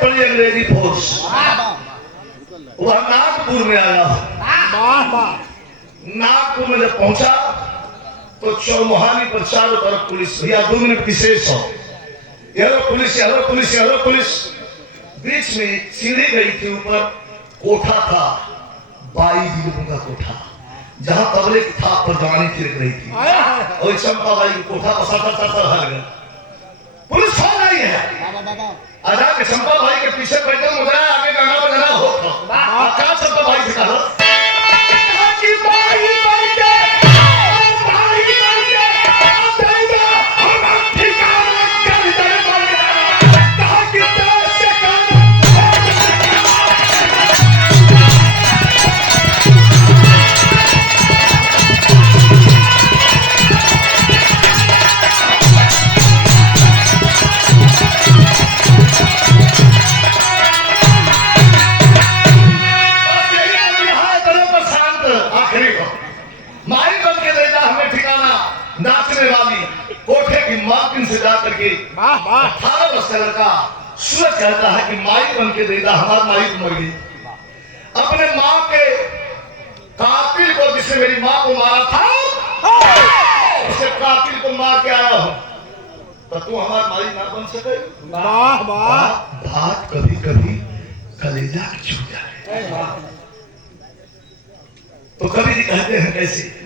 पड़ी अंग्रेजी फोर्स, वह नागपुर में आया। नागपुर में जब पहुंचा तो चौमुहानी पर चारों तरफ पुलिस। भैया 2 मिनट विशेष हो, hello police, hello police, hello police. बीच में सीढ़ी गई थी, ऊपर कोठा था, 22 लोगों का कोठा, जहां तबले की थाप पर जवानी थिरक रही थी। और चंपा बाई की कोठा पर सतर हर गया। पुलिस हो रही है, आजा के चंपा भाई के पीछे बैठे मुद्रा आगे गाना बजाना हो क्या चंपा भाई से कहा करके 18 वर्ष का लड़का सूरज कहता है कि माई बन के देदा, हमारी माई मर गई। अपने माँ के कातिल को, जिसने मेरी माँ को मारा था, उसे कातिल को मार के आया हो, तो तू हमारी माई ना बन सके। बात कभी कभी कलेजा छू जाए। तो कभी जी कहते हैं कैसे,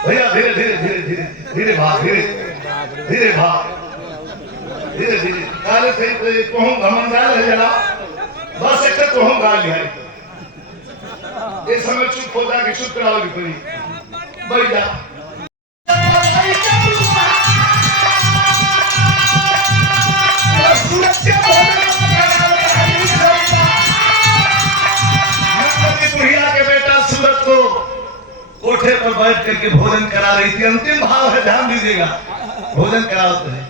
भैया धीरे धीरे धीरे धीरे धीरे भाग, धीरे धीरे भाग, धीरे धीरे काले से कहूं घमन जा रहे जरा, बस एक कहूं गा लिया। ये समय चुप हो जा के चुप कराओगी पूरी बैठ जा। कोठे पर बैठ करके भोजन करा रही थी। अंतिम भाव है, ध्यान दीजिएगा, भोजन कराते हैं।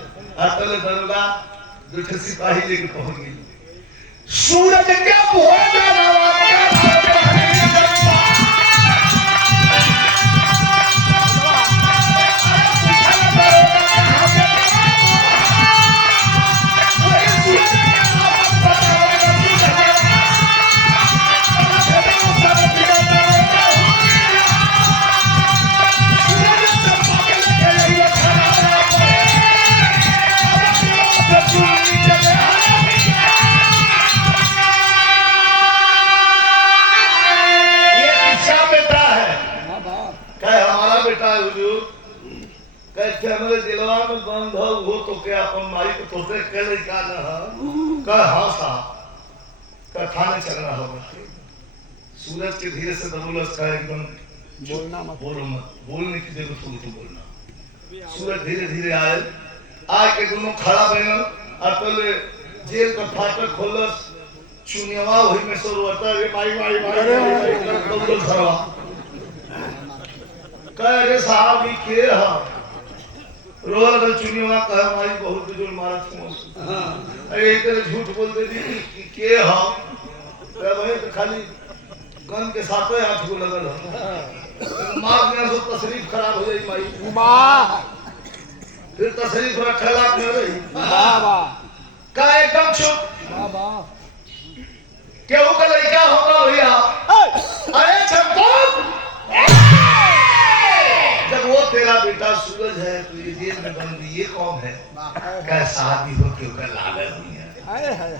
अतल दरोगा दूसरे सिपाही लेके पहुंच गई। सूरज क्या भोजन हमारे दिलवा में बंद हो वो तो क्या अपन माई को तोते कह का न कह हासा का खाने चलना होगा। सूरज के धीरे से दबुलस का एकदम बोलना मत, बोलो मत, बोलने की जरूरत होगी तो बोलना। सूरज धीरे धीरे आए, आके दोनों खड़ा बहन अतले जेल का फाटक खोलस, चुनियावा वही में सोरवता रे माई माई माई दबुलस खड़ा कह रे साहब ये के है रोल अगर चुनिया कह हमारी बहुत जोर मारा थी अरे एक तरह झूठ बोल दे दी कि के हो भाई तो खाली गन के साथ ही हाथ को लगल मार में सब तशरीफ खराब हो जाई माई वाह फिर तशरीफ रखा लाग न रही वाह वाह का एकदम चुप वाह वाह केहू का लड़का होगा भैया अरे चंपक जब वो तेरा बेटा सूरज है तो ये जेल में बंद ये कौन है क्या शादी हो के ऊपर लाल हुई है हाय हाय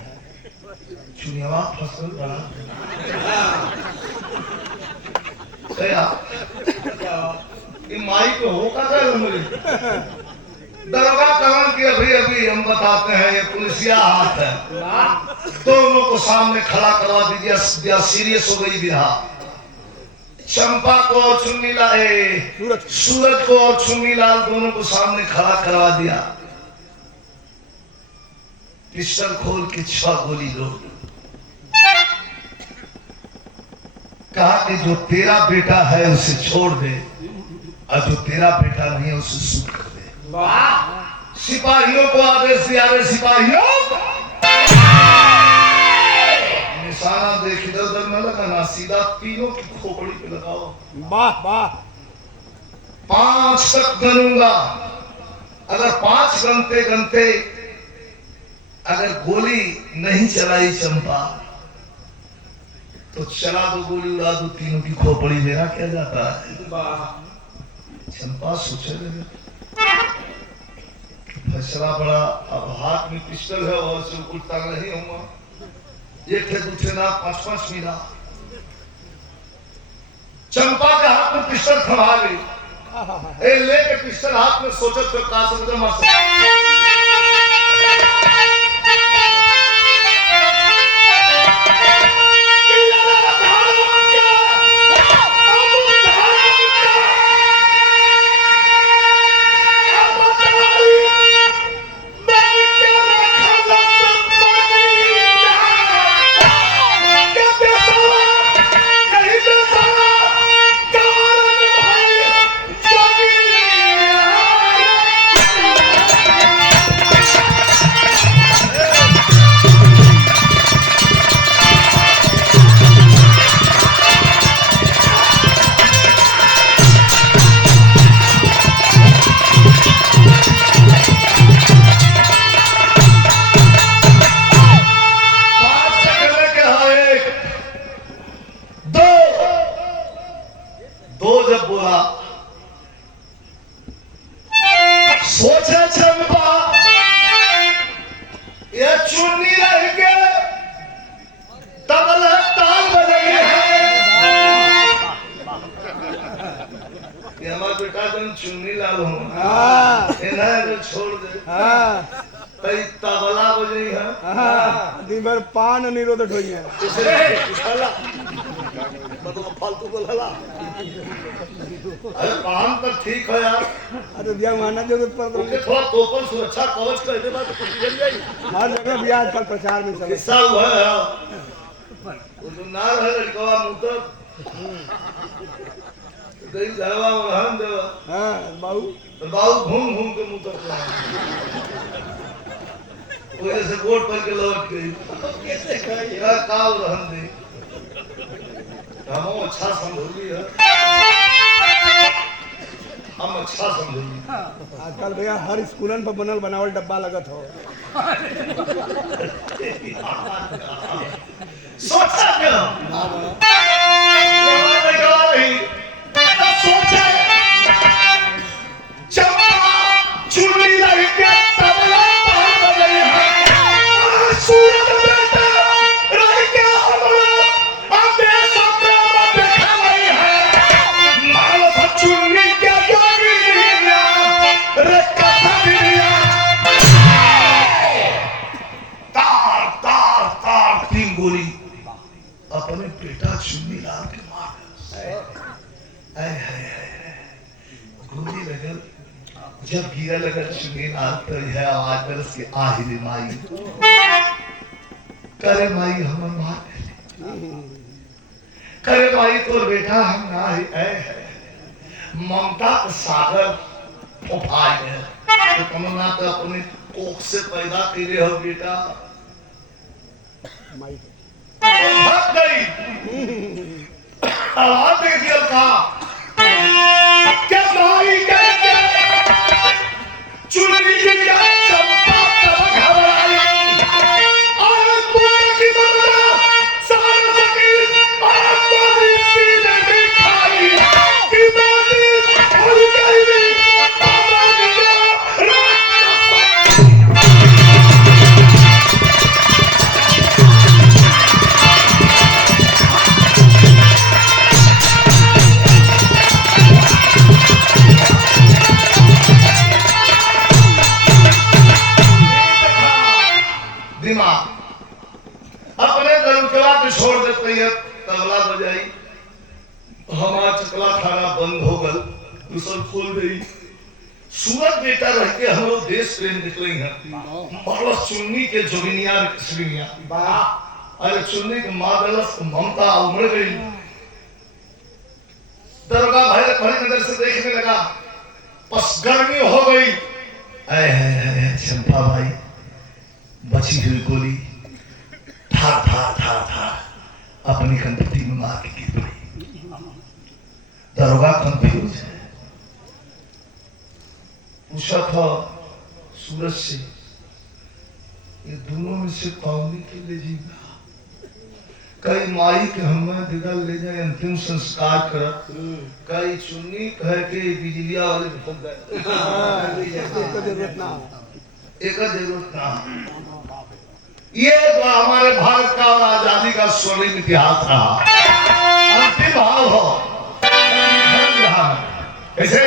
चुनिया फसल बड़ा क्या ये माई को होगा क्या मेरे दरोगा कहाँ की अभी अभी हम बताते हैं ये पुलिसिया हाथ है दोनों को सामने खड़ा करवा दीजिए सीरियस हो गई विधा चंपा को और चुन्नी लाल सूरज को और चुन्नी लाल दोनों को सामने खड़ा करवा दिया पिस्टल खोल के 6 गोली लो कहा कि जो तेरा बेटा है उसे छोड़ दे और जो तेरा बेटा नहीं है उसे शूट कर दे सिपाहियों को आदेश दिया रे सिपाहियों निशाना देख इधर उधर न लगाना सीधा तीनों की खोपड़ी पे लगाओ वाह वाह 5 तक गनूंगा अगर 5 गनते गनते अगर गोली नहीं चलाई चंपा तो चला दो गोली उड़ा दो तीनों की खोपड़ी मेरा क्या जाता है चंपा सोचे फैसला बड़ा अब हाथ में पिस्टल है और से उल्टा नहीं होगा एक थे दूसरे ना 5-5 मिला चंपा के हाथ में पिस्टल थमा गई लेके पिस्टल हाथ में सोचे तो कहा समझ मार सोचा चंपा ये चुन्नी रह के तबला ताल बजाई है ये हमारा बेटा जन चुन्नी लाल हो इन्हें तो छोड़ दे कई तबला बजाई है दिन भर पान निरोध होई है मतलब फालतू बोला अरे पान तो ठीक है यार अरे ब्याह माना जरूरत पड़ उनके थोड़ा टोपन सुरक्षा कवच कर दे बात कुछ बन जाएगी हर जगह ब्याह आजकल प्रचार में चल किस्सा हुआ है वो जो नार है लड़का मुंह कई घरवा में रहन देवा हां बाबू तो बाबू घूम घूम के मुंह तक वो ऐसे गोट पर के लौट गई कैसे कहेगा काव रहन दे हम अच्छा समझोगी है हम अच्छा समझोगी आजकल भैया हर स्कूलन पर बनल बनावल डब्बा लगत हो सोचा क्यों सोचा चंपा चुन्नी लग के तबला ताल बजाई है सूरज बेटा रह के हमरो आते सामने देखा नहीं है माल चुन्नी के जोगिया रे कथा दिया तार तार तार 3 गोली अपने बेटा चुन्नी लाल के मार गोली लगल जब गिरा लगल चुन्नी लाल तो यह आवाज में उसकी आहिर माई करे माई हम मार करे माई तो बेटा हम ना ही है ममता का सागर उफाई है तो कमलनाथ तो अपने कोख से पैदा करे हो बेटा, माइक भाग गई आवाज दे दिया का क्या भाई कहते चुनरी की क्या चंपा तब घबराई और पूरे की ममता सारा फकीर और तोरी सीने में खाई कि बाती और गई आवाज दिया दिमाग अपने दरकला को छोड़ देते हैं, तबला बजाई, हमारा चकला खाना बंद हो गल, दूसर खोल गई। सूरत बेटा रह के हम लोग देश प्रेम निकले हैं, और चुन्नी के जोगिनिया किस्मिया, अरे चुन्नी के माँ दलस ममता उमड़ गई। दरोगा भाई खड़ी नजर से देखने लगा, बस गर्मी हो गई। चंपा भाई बची हुई गोली था अपनी कंपनी में मार के गिर पड़ी। दरोगा कंफ्यूज है, पूछा था सूरज से, ये दोनों में से कौन के ले जाएगा? कई माई के हमें दिगल ले जाए अंतिम संस्कार कर, कई चुन्नी कह के बिजलिया वाले फंस गए। जरूरत ना एक जरूरत ना। ये तो हमारे भारत का और आजादी का स्वर्णिम इतिहास रहा। अंतिम भाव हो कैसे